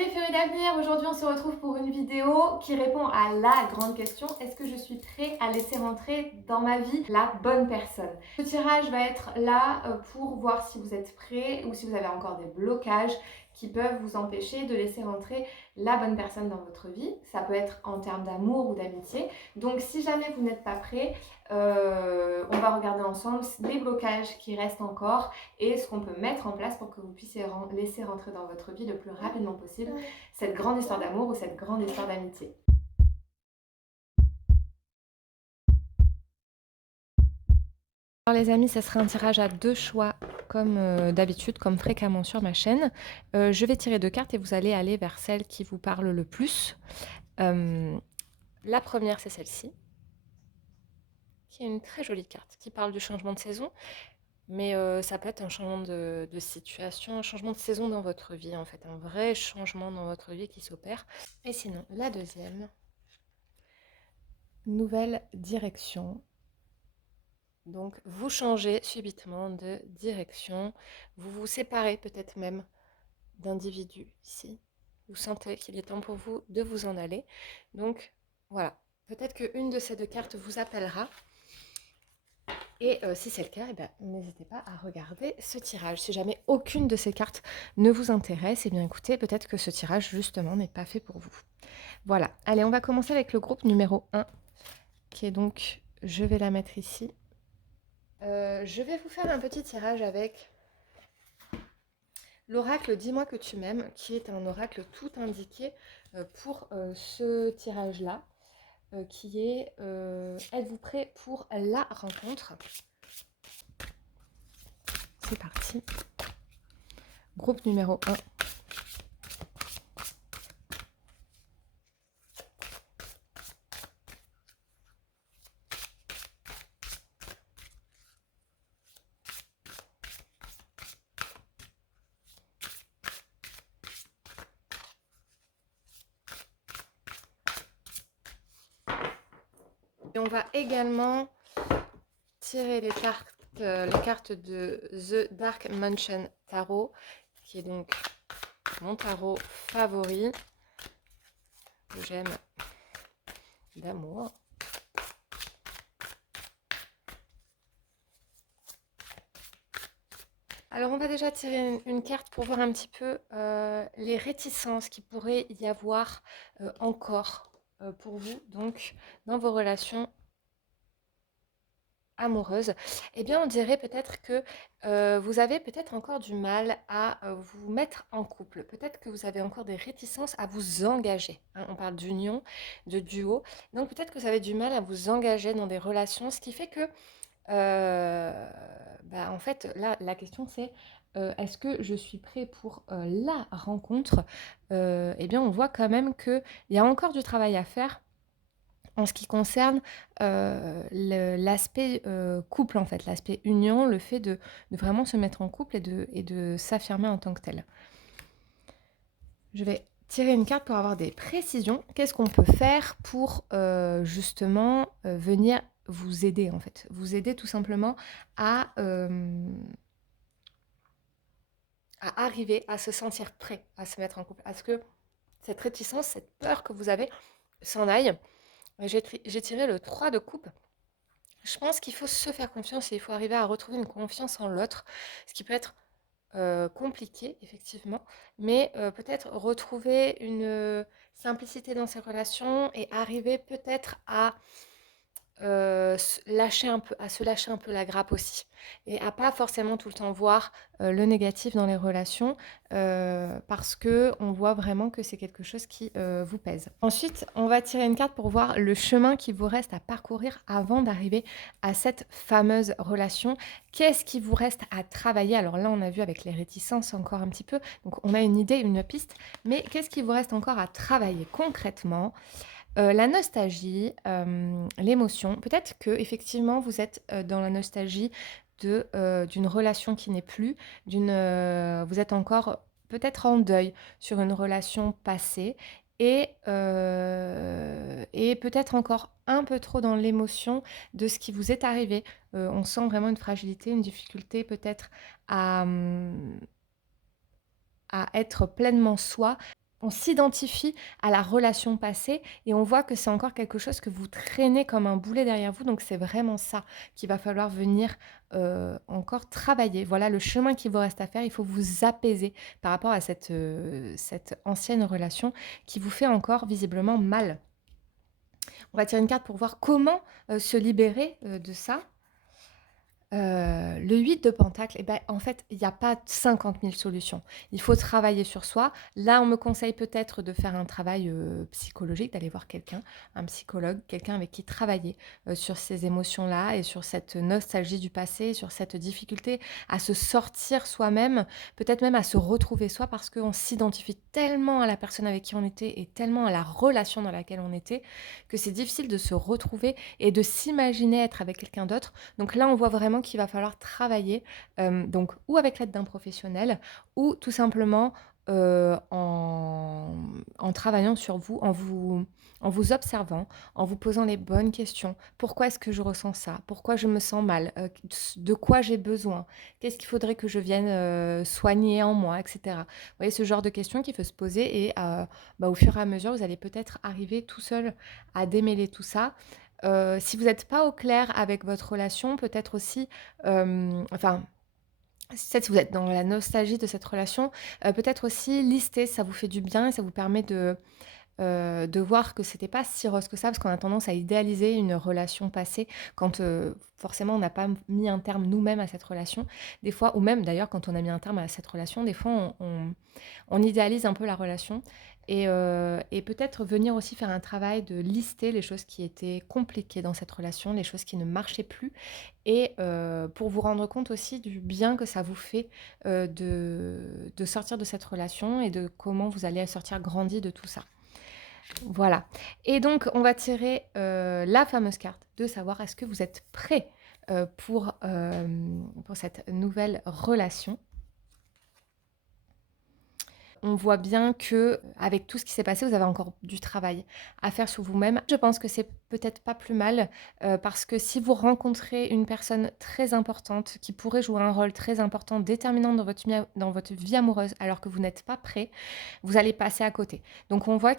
les féeries d'avenir, aujourd'hui on se retrouve pour une vidéo qui répond à la grande question: est-ce que je suis prêt à laisser rentrer dans ma vie la bonne personne? Ce tirage va être là pour voir si vous êtes prêt ou si vous avez encore des blocages qui peuvent vous empêcher de laisser rentrer la bonne personne dans votre vie. Ça peut être en termes d'amour ou d'amitié. Donc si jamais vous n'êtes pas prêt, on va regarder ensemble les blocages qui restent encore et ce qu'on peut mettre en place pour que vous puissiez laisser rentrer dans votre vie le plus rapidement possible cette grande histoire d'amour ou cette grande histoire d'amitié. Alors les amis, ça sera un tirage à deux choix comme d'habitude, comme fréquemment sur ma chaîne. Je vais tirer deux cartes et vous allez aller vers celle qui vous parle le plus. La première, c'est celle-ci, qui est une très jolie carte, qui parle du changement de saison. Mais ça peut être un changement de situation, un changement de saison dans votre vie, en fait, un vrai changement dans votre vie qui s'opère. Et sinon, la deuxième, nouvelle direction. Donc, vous changez subitement de direction, vous vous séparez peut-être même d'individus ici. Vous sentez qu'il est temps pour vous de vous en aller. Donc, voilà. Peut-être qu'une de ces deux cartes vous appellera. Et si c'est le cas, eh ben, n'hésitez pas à regarder ce tirage. Si jamais aucune de ces cartes ne vous intéresse, eh bien écoutez, peut-être que ce tirage justement n'est pas fait pour vous. Voilà, allez, on va commencer avec le groupe numéro 1, qui est donc, je vais la mettre ici. Je vais vous faire un petit tirage avec l'oracle Dis-moi que tu m'aimes, qui est un oracle tout indiqué pour ce tirage-là, qui est êtes-vous prêt pour la rencontre? C'est parti. Groupe numéro 1. Et on va également tirer les cartes de The Dark Mansion Tarot, qui est donc mon tarot favori, que j'aime d'amour. Alors on va déjà tirer une carte pour voir un petit peu les réticences qu'il pourrait y avoir encore pour vous, donc dans vos relations amoureuse, eh bien on dirait peut-être que vous avez peut-être encore du mal à vous mettre en couple. Peut-être que vous avez encore des réticences à vous engager, hein. On parle d'union, de duo. Donc peut-être que vous avez du mal à vous engager dans des relations, ce qui fait que, en fait, là, la question c'est est-ce que je suis prêt pour la rencontre? Eh bien, on voit quand même qu'il y a encore du travail à faire en ce qui concerne l'aspect couple, en fait, l'aspect union, le fait de vraiment se mettre en couple et de s'affirmer en tant que tel. Je vais tirer une carte pour avoir des précisions. Qu'est-ce qu'on peut faire pour justement venir vous aider, en fait? Vous aider tout simplement à arriver à se sentir prêt à se mettre en couple. À ce que cette réticence, cette peur que vous avez s'en aille. J'ai tiré le 3 de coupe. Je pense qu'il faut se faire confiance et il faut arriver à retrouver une confiance en l'autre, ce qui peut être compliqué, effectivement, mais peut-être retrouver une simplicité dans ses relations et arriver peut-être à se lâcher un peu la grappe aussi et à pas forcément tout le temps voir le négatif dans les relations parce que on voit vraiment que c'est quelque chose qui vous pèse. Ensuite, on va tirer une carte pour voir le chemin qui vous reste à parcourir avant d'arriver à cette fameuse relation. Qu'est-ce qui vous reste à travailler? Alors là, on a vu avec les réticences encore un petit peu, donc on a une idée, une piste, mais qu'est-ce qui vous reste encore à travailler concrètement? La nostalgie, l'émotion, peut-être que effectivement vous êtes, dans la nostalgie d'une relation qui n'est plus, vous êtes encore peut-être en deuil sur une relation passée et peut-être encore un peu trop dans l'émotion de ce qui vous est arrivé. On sent vraiment une fragilité, une difficulté peut-être à, à être pleinement soi. on s'identifie à la relation passée et on voit que c'est encore quelque chose que vous traînez comme un boulet derrière vous. Donc c'est vraiment ça qu'il va falloir venir encore travailler. Voilà le chemin qu'il vous reste à faire. Il faut vous apaiser par rapport à cette ancienne relation qui vous fait encore visiblement mal. On va tirer une carte pour voir comment se libérer de ça. Le 8 de pentacle, et ben, en fait, il y a pas 50 000 solutions. Il faut travailler sur soi. Là, on me conseille peut-être de faire un travail, psychologique, d'aller voir quelqu'un, un psychologue, quelqu'un avec qui travailler, sur ces émotions-là et sur cette nostalgie du passé, sur cette difficulté à se sortir soi-même, peut-être même à se retrouver soi parce qu'on s'identifie tellement à la personne avec qui on était et tellement à la relation dans laquelle on était, que c'est difficile de se retrouver et de s'imaginer être avec quelqu'un d'autre. Donc là, on voit vraiment qu'il va falloir travailler, donc ou avec l'aide d'un professionnel ou tout simplement, en travaillant sur vous, en vous observant, en vous posant les bonnes questions. Pourquoi est-ce que je ressens ça? Pourquoi je me sens mal? De quoi j'ai besoin? Qu'est-ce qu'il faudrait que je vienne, soigner en moi? Et cetera. Vous voyez, ce genre de questions qu'il faut se poser et bah, au fur et à mesure, vous allez peut-être arriver tout seul à démêler tout ça. Si vous n'êtes pas au clair avec votre relation, peut-être aussi, enfin, peut-être si vous êtes dans la nostalgie de cette relation, peut-être aussi lister, ça vous fait du bien et ça vous permet de voir que c'était pas si rose que ça, parce qu'on a tendance à idéaliser une relation passée quand, forcément on n'a pas mis un terme nous-mêmes à cette relation. Des fois ou même d'ailleurs quand on a mis un terme à cette relation, des fois on idéalise un peu la relation et peut-être venir aussi faire un travail de lister les choses qui étaient compliquées dans cette relation, les choses qui ne marchaient plus et pour vous rendre compte aussi du bien que ça vous fait, de sortir de cette relation et de comment vous allez sortir grandi de tout ça. Voilà. Et donc, on va tirer la fameuse carte de savoir est-ce que vous êtes prêt pour cette nouvelle relation. On voit bien que avec tout ce qui s'est passé, vous avez encore du travail à faire sur vous-même. Je pense que c'est peut-être pas plus mal parce que si vous rencontrez une personne très importante qui pourrait jouer un rôle très important, déterminant dans votre vie amoureuse, alors que vous n'êtes pas prêt, vous allez passer à côté. Donc on voit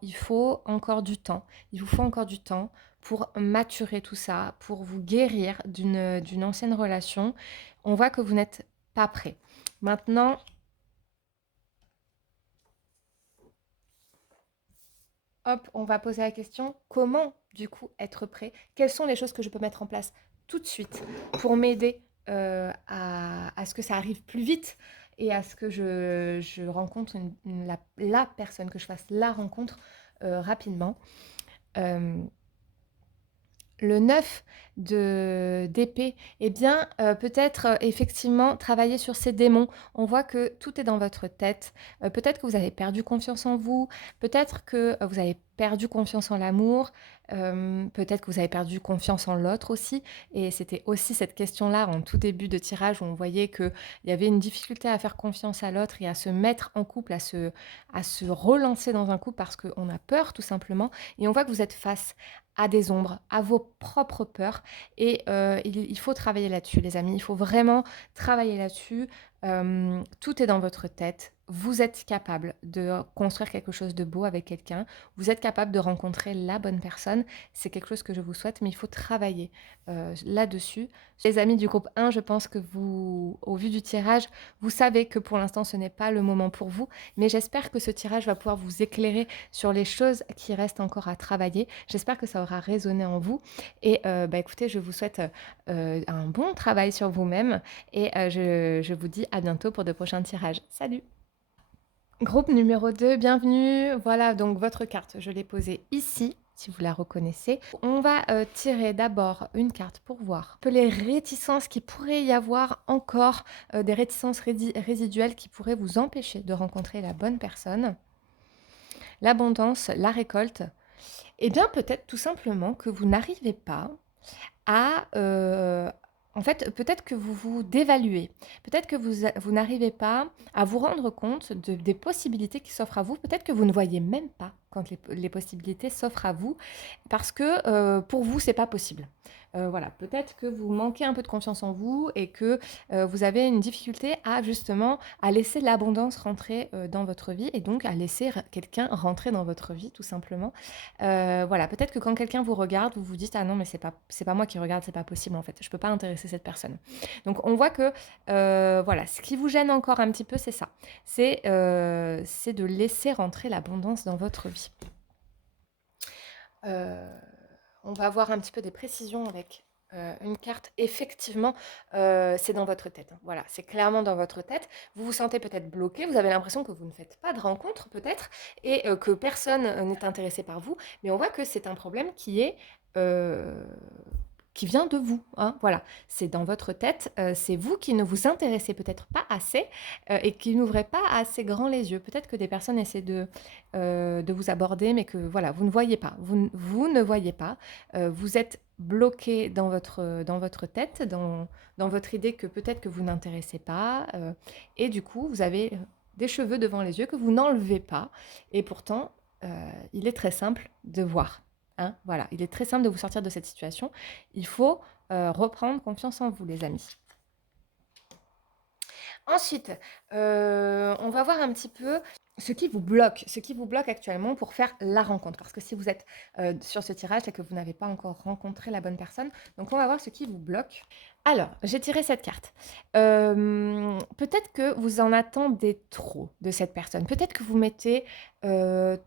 il faut encore du temps. Il vous faut encore du temps pour maturer tout ça, pour vous guérir d'une ancienne relation. On voit que vous n'êtes pas prêt. Maintenant, hop, on va poser la question, comment du coup être prêt? Quelles sont les choses que je peux mettre en place tout de suite pour m'aider à ce que ça arrive plus vite et à ce que je rencontre la personne, que je fasse la rencontre rapidement. Euh, le 9 d'épée, eh bien, peut-être, effectivement travailler sur ces démons. On voit que tout est dans votre tête. Peut-être que vous avez perdu confiance en vous, peut-être que, vous avez perdu confiance en l'amour, peut-être que vous avez perdu confiance en l'autre aussi et c'était aussi cette question-là en tout début de tirage où on voyait qu'il y avait une difficulté à faire confiance à l'autre et à se mettre en couple, à se relancer dans un couple parce qu'on a peur tout simplement et on voit que vous êtes face à des ombres, à vos propres peurs. Et il faut travailler là-dessus, les amis. Il faut vraiment travailler là-dessus. Tout est dans votre tête. Vous êtes capable de construire quelque chose de beau avec quelqu'un. Vous êtes capable de rencontrer la bonne personne. C'est quelque chose que je vous souhaite, mais il faut travailler là-dessus. Les amis du groupe 1, je pense que vous, au vu du tirage, vous savez que pour l'instant, ce n'est pas le moment pour vous. Mais j'espère que ce tirage va pouvoir vous éclairer sur les choses qui restent encore à travailler. J'espère que ça aura résonné en vous. Et bah, écoutez, je vous souhaite un bon travail sur vous-même. Et je vous dis à bientôt pour de prochains tirages. Salut! Groupe numéro 2, bienvenue. Voilà donc votre carte, je l'ai posée ici, si vous la reconnaissez. On va tirer d'abord une carte pour voir un peu les réticences qui pourrait y avoir encore, des réticences résiduelles qui pourraient vous empêcher de rencontrer la bonne personne. L'abondance, la récolte. Eh bien peut-être tout simplement que vous n'arrivez pas à, en fait, peut-être que vous vous dévaluez. Peut-être que vous n'arrivez pas à vous rendre compte des possibilités qui s'offrent à vous. Peut-être que vous ne voyez même pas quand les possibilités s'offrent à vous, parce que pour vous, c'est pas possible. Voilà, peut-être que vous manquez un peu de confiance en vous et que vous avez une difficulté à justement à laisser l'abondance rentrer dans votre vie et donc à laisser quelqu'un rentrer dans votre vie tout simplement. Voilà, peut-être que quand quelqu'un vous regarde, vous vous dites ah non mais c'est pas moi qui regarde, c'est pas possible en fait, je peux pas intéresser cette personne. Donc on voit que voilà, ce qui vous gêne encore un petit peu, c'est ça, c'est de laisser rentrer l'abondance dans votre vie. Euh, on va voir un petit peu des précisions avec une carte. Effectivement, c'est dans votre tête, hein. Voilà, c'est clairement dans votre tête. Vous vous sentez peut-être bloqué, vous avez l'impression que vous ne faites pas de rencontre peut-être et que personne n'est intéressé par vous. Mais on voit que c'est un problème euh, qui vient de vous, hein. Voilà, c'est dans votre tête. C'est vous qui ne vous intéressez peut-être pas assez et qui n'ouvrez pas assez grand les yeux. Peut-être que des personnes essaient de vous aborder, mais que voilà, vous ne voyez pas. Vous ne voyez pas. Vous êtes bloqué dans votre tête, dans votre idée que peut-être que vous n'intéressez pas. Et du coup, vous avez des cheveux devant les yeux que vous n'enlevez pas. Et pourtant, il est très simple de voir. Hein, voilà, il est très simple de vous sortir de cette situation. Il faut reprendre confiance en vous, les amis. Ensuite, on va voir un petit peu ce qui vous bloque actuellement pour faire la rencontre. Parce que si vous êtes sur ce tirage, c'est que vous n'avez pas encore rencontré la bonne personne. Donc, on va voir ce qui vous bloque. Alors, j'ai tiré cette carte. Peut-être que vous en attendez trop de cette personne. Peut-être que vous mettez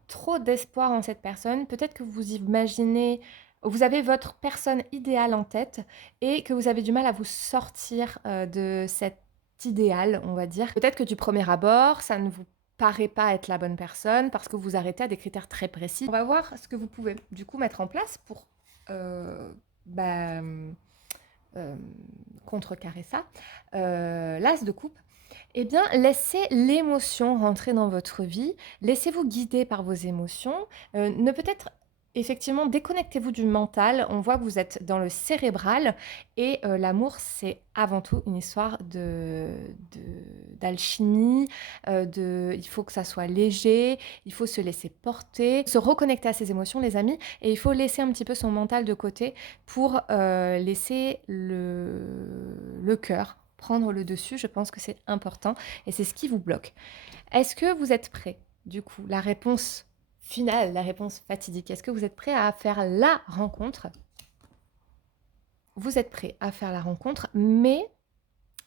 trop d'espoir en cette personne. Peut-être que vous imaginez, vous avez votre personne idéale en tête et que vous avez du mal à vous sortir de cet idéal, on va dire. Peut-être que du premier abord, ça ne vous paraît pas être la bonne personne parce que vous arrêtez à des critères très précis. On va voir ce que vous pouvez du coup mettre en place pour euh, bah, euh, contrecarrer ça. L'as de coupe. Eh bien, laissez l'émotion rentrer dans votre vie, laissez-vous guider par vos émotions, ne peut-être effectivement déconnectez-vous du mental, on voit que vous êtes dans le cérébral et l'amour c'est avant tout une histoire d'alchimie, il faut que ça soit léger, il faut se laisser porter, se reconnecter à ses émotions les amis et il faut laisser un petit peu son mental de côté pour laisser le cœur prendre le dessus, je pense que c'est important et c'est ce qui vous bloque. Est-ce que vous êtes prêt, du coup, la réponse finale, la réponse fatidique, est-ce que vous êtes prêt à faire la rencontre? Vous êtes prêt à faire la rencontre, mais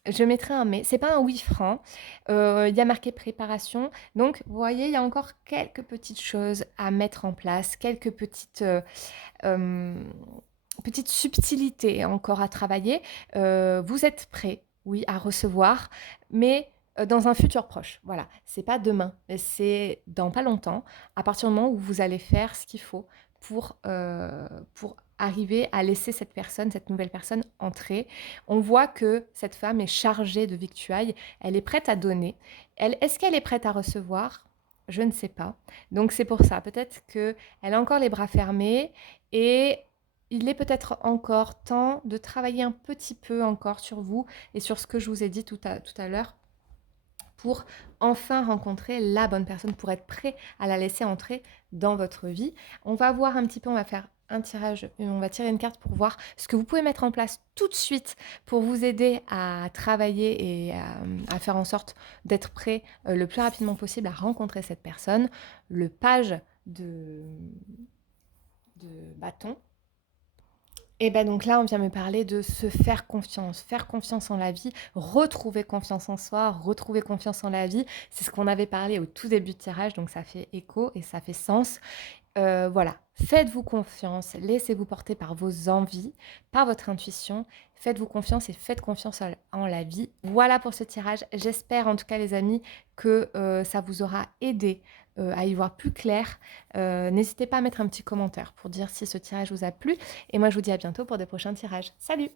je mettrai un mais. C'est pas un oui franc. Il y a marqué préparation. Donc, vous voyez, il y a encore quelques petites choses à mettre en place, quelques euh, petites subtilités encore à travailler. Vous êtes prêt, oui, à recevoir, mais dans un futur proche. Voilà, c'est pas demain, c'est dans pas longtemps, à partir du moment où vous allez faire ce qu'il faut pour arriver à laisser cette personne, cette nouvelle personne entrer. On voit que cette femme est chargée de victuailles, elle est prête à donner. Est-ce qu'elle est prête à recevoir? Je ne sais pas. Donc c'est pour ça, peut-être qu'elle a encore les bras fermés et il est peut-être encore temps de travailler un petit peu encore sur vous et sur ce que je vous ai dit tout à l'heure pour enfin rencontrer la bonne personne, pour être prêt à la laisser entrer dans votre vie. On va voir un petit peu, on va faire un tirage, on va tirer une carte pour voir ce que vous pouvez mettre en place tout de suite pour vous aider à travailler et à faire en sorte d'être prêt le plus rapidement possible à rencontrer cette personne. Le page de bâton. Et ben donc là, on vient me parler de se faire confiance en la vie, retrouver confiance en soi, retrouver confiance en la vie. C'est ce qu'on avait parlé au tout début de tirage, donc ça fait écho et ça fait sens. Voilà, faites-vous confiance, laissez-vous porter par vos envies, par votre intuition. Faites-vous confiance et faites confiance en la vie. Voilà pour ce tirage. J'espère en tout cas les amis que ça vous aura aidé à y voir plus clair. N'hésitez pas à mettre un petit commentaire pour dire si ce tirage vous a plu. Et moi je vous dis à bientôt pour de prochains tirages. Salut!